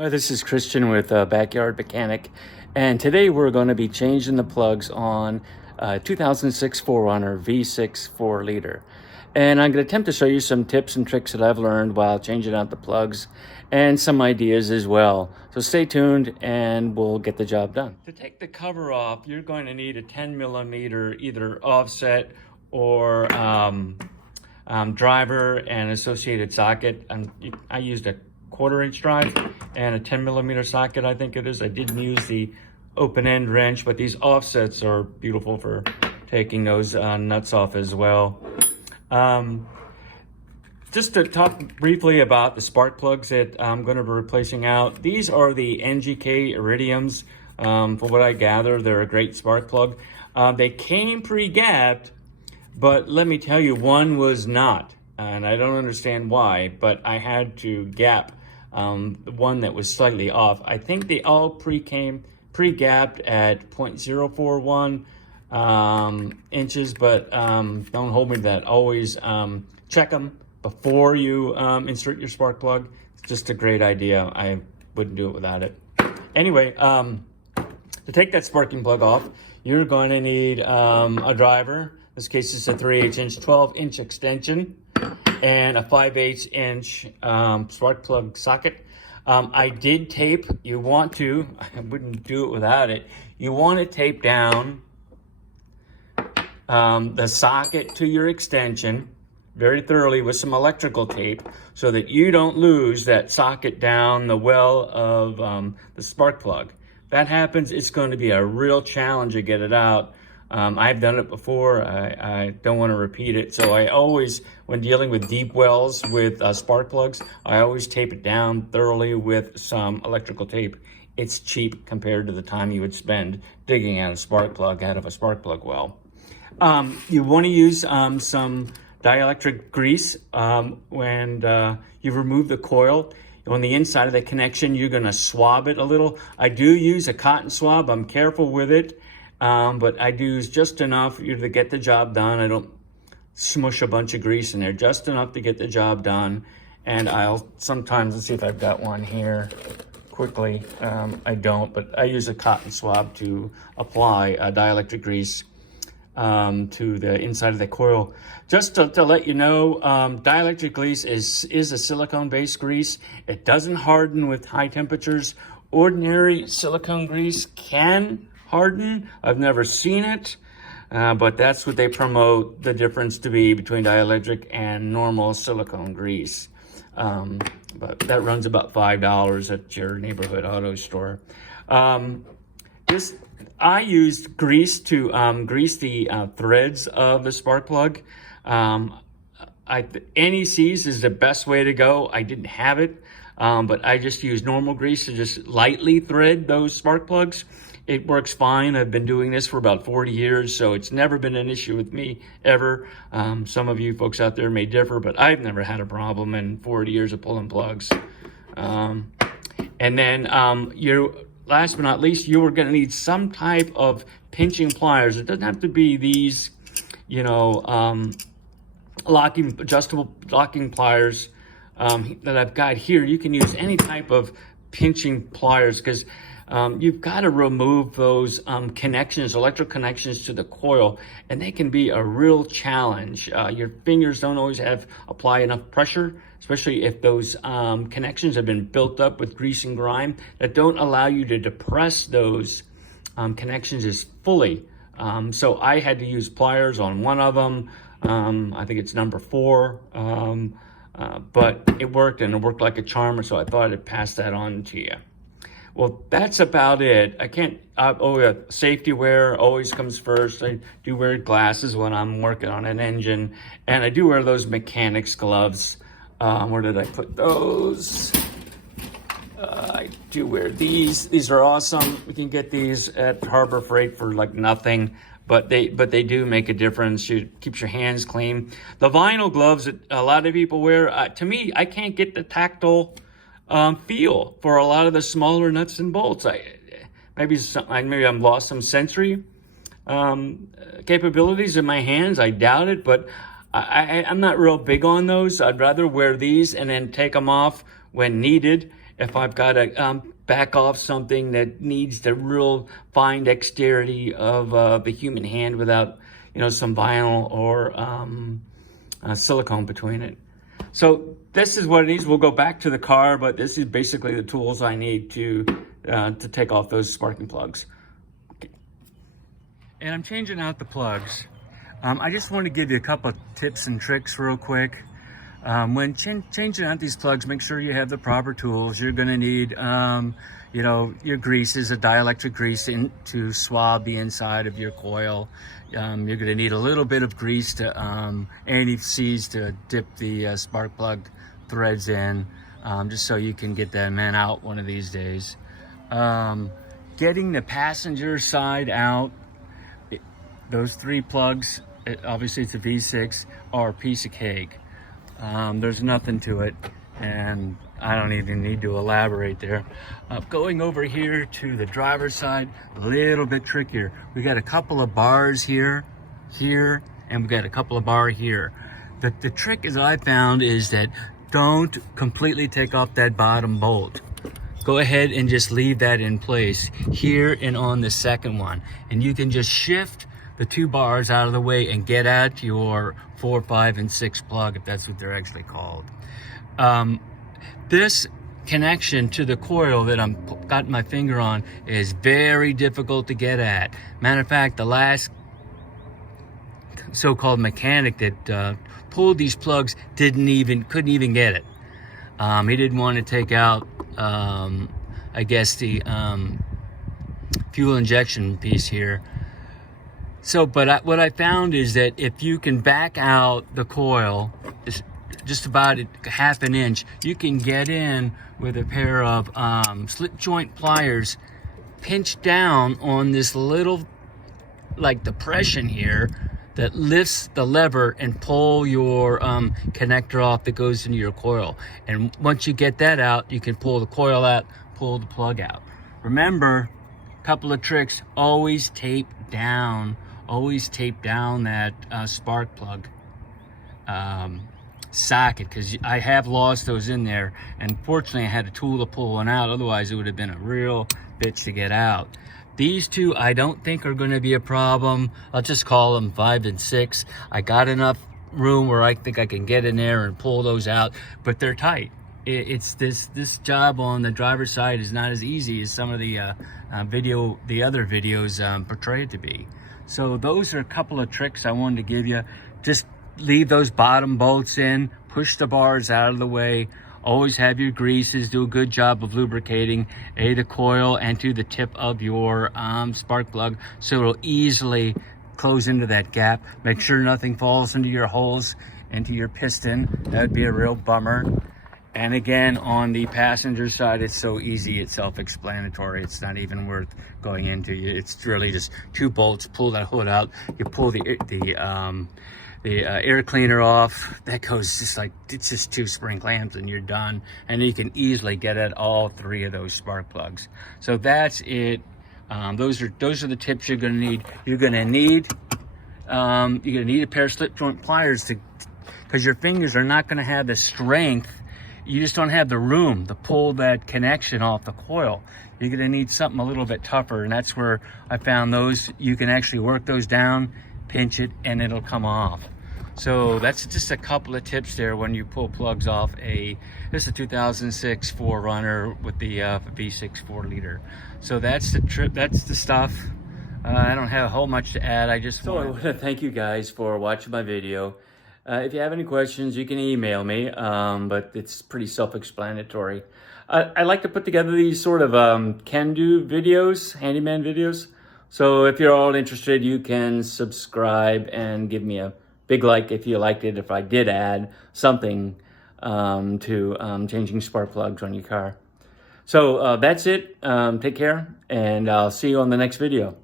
Hi, this is Christian with Backyard Mechanic, and today we're going to be changing the plugs on 2006 4Runner V6 4-liter. And I'm going to attempt to show you some tips and tricks that I've learned while changing out the plugs and some ideas as well. So stay tuned and we'll get the job done. To take the cover off, you're going to need a 10mm either offset or driver and associated socket. I used a 1/4-inch drive and a 10mm socket, I think it is. I didn't use the open end wrench, but these offsets are beautiful for taking those nuts off as well. Just to talk briefly about the spark plugs that I'm going to be replacing out. These are the NGK Iridiums. From what I gather, they're a great spark plug. They came pre-gapped, but let me tell you, one was not. And I don't understand why, but I had to gap the one that was slightly off. I think they all pre-gapped at 0.041 inches, but don't hold me to that. Always check them before you insert your spark plug. It's just a great idea. I wouldn't do it without it. Anyway, to take that sparking plug off, you're going to need a driver. In this case, it's a 3/8 inch, 12-inch extension, and a 5/8 inch spark plug socket. I did tape. You want to, I wouldn't do it without it. You want to tape down the socket to your extension very thoroughly with some electrical tape so that you don't lose that socket down the well of the spark plug. If that happens, it's going to be a real challenge to get it out. I've done it before. I don't want to repeat it. So I always, when dealing with deep wells with spark plugs, I always tape it down thoroughly with some electrical tape. It's cheap compared to the time you would spend digging out a spark plug out of a spark plug well. You want to use some dielectric grease when you remove the coil. On the inside of the connection, you're going to swab it a little. I do use a cotton swab. I'm careful with it. But I do use just enough to get the job done. I don't smush a bunch of grease in there, just enough to get the job done. And I'll sometimes, let's see if I've got one here quickly. I don't, but I use a cotton swab to apply dielectric grease to the inside of the coil. Just to let you know, dielectric grease is a silicone-based grease. It doesn't harden with high temperatures. Ordinary silicone grease can harden. I've never seen it, but that's what they promote the difference to be between dielectric and normal silicone grease. But that runs about $5 at your neighborhood auto store. I used grease to grease the threads of the spark plug. NEC's is the best way to go. I didn't have it, but I just used normal grease to just lightly thread those spark plugs. It works fine. I've been doing this for about 40 years, so it's never been an issue with me, ever. Some of you folks out there may differ, but I've never had a problem in 40 years of pulling plugs. And then last but not least, you are going to need some type of pinching pliers. It doesn't have to be these, adjustable locking pliers that I've got here. You can use any type of pinching pliers because you've got to remove those connections, electrical connections to the coil, and they can be a real challenge. Your fingers don't always apply enough pressure, especially if those connections have been built up with grease and grime that don't allow you to depress those connections as fully. So I had to use pliers on one of them. I think it's number 4. But it worked, and it worked like a charm, so I thought I'd pass that on to you. Well, that's about it. Safety wear always comes first. I do wear glasses when I'm working on an engine, and I do wear those mechanics gloves. Where did I put those? I do wear these. These are awesome. We can get these at Harbor Freight for like nothing, but they do make a difference. It keeps your hands clean. The vinyl gloves that a lot of people wear, to me, I can't get the tactile feel for a lot of the smaller nuts and bolts. Maybe I've lost some sensory capabilities in my hands. I doubt it, but I'm not real big on those. I'd rather wear these and then take them off when needed if I've got to back off something that needs the real fine dexterity of the human hand without, you know, some vinyl or silicone between it. So this is what it needs. We'll go back to the car, but this is basically the tools I need to take off those sparking plugs. Okay. And I'm changing out the plugs. I just want to give you a couple of tips and tricks real quick. When changing out these plugs, make sure you have the proper tools. You're going to need, you know, your greases, a dielectric grease to swab the inside of your coil. You're going to need a little bit of grease to anti-seize to dip the spark plug threads in, just so you can get them in out one of these days. Getting the passenger side out, those 3 plugs, obviously it's a V6, are a piece of cake. There's nothing to it, and I don't even need to elaborate there. Going over here to the driver's side, a little bit trickier. We got a couple of bars here, and we got a couple of bars here. The trick is I found is that don't completely take off that bottom bolt. Go ahead and just leave that in place here and on the second one, and you can just shift the 2 bars out of the way and get at your 4, 5, and 6 plug, if that's what they're actually called. This connection to the coil that I'm got my finger on is very difficult to get at. Matter of fact, the last so-called mechanic that pulled these plugs couldn't even get it. He didn't want to take out, I guess, the fuel injection piece here. So, but what I found is that if you can back out the coil just about half an inch, you can get in with a pair of slip joint pliers, pinch down on this little, like, depression here that lifts the lever and pull your connector off that goes into your coil. And once you get that out, you can pull the coil out, pull the plug out. Remember, a couple of tricks: always tape down that spark plug socket, because I have lost those in there, and fortunately I had a tool to pull one out. Otherwise it would have been a real bitch to get out. These 2 I don't think are going to be a problem. I'll just call them 5 and 6. I got enough room where I think I can get in there and pull those out, but they're tight. It's this job on the driver's side is not as easy as some of the other videos portray it to be. So those are a couple of tricks I wanted to give you. Just leave those bottom bolts in, push the bars out of the way, always have your greases, do a good job of lubricating the coil and to the tip of your spark plug, so it'll easily close into that gap. Make sure nothing falls into your holes, into your piston. That would be a real bummer. And again, on the passenger side, it's so easy, it's self-explanatory. It's not even worth going into. It's really just 2 bolts, pull that hood out, you pull the air cleaner off. That goes just like, it's just 2 spring clamps and you're done. And you can easily get at all 3 of those spark plugs. So that's it. Those are the tips you're gonna need. You're gonna need a pair of slip joint pliers because your fingers are not gonna have the strength. You just don't have the room to pull that connection off the coil. You're gonna need something a little bit tougher, and that's where I found those. You can actually work those down, pinch it, and it'll come off. So that's just a couple of tips there when you pull plugs off this is a 2006 4Runner with the V6 4-liter. So that's the trip, that's the stuff. I don't have a whole much to add. I want to thank you guys for watching my video. If you have any questions, you can email me, but it's pretty self-explanatory. I like to put together these sort of can-do videos, handyman videos. So if you're all interested, you can subscribe and give me a big like if you liked it, if I did add something to changing spark plugs on your car. So that's it. Take care, and I'll see you on the next video.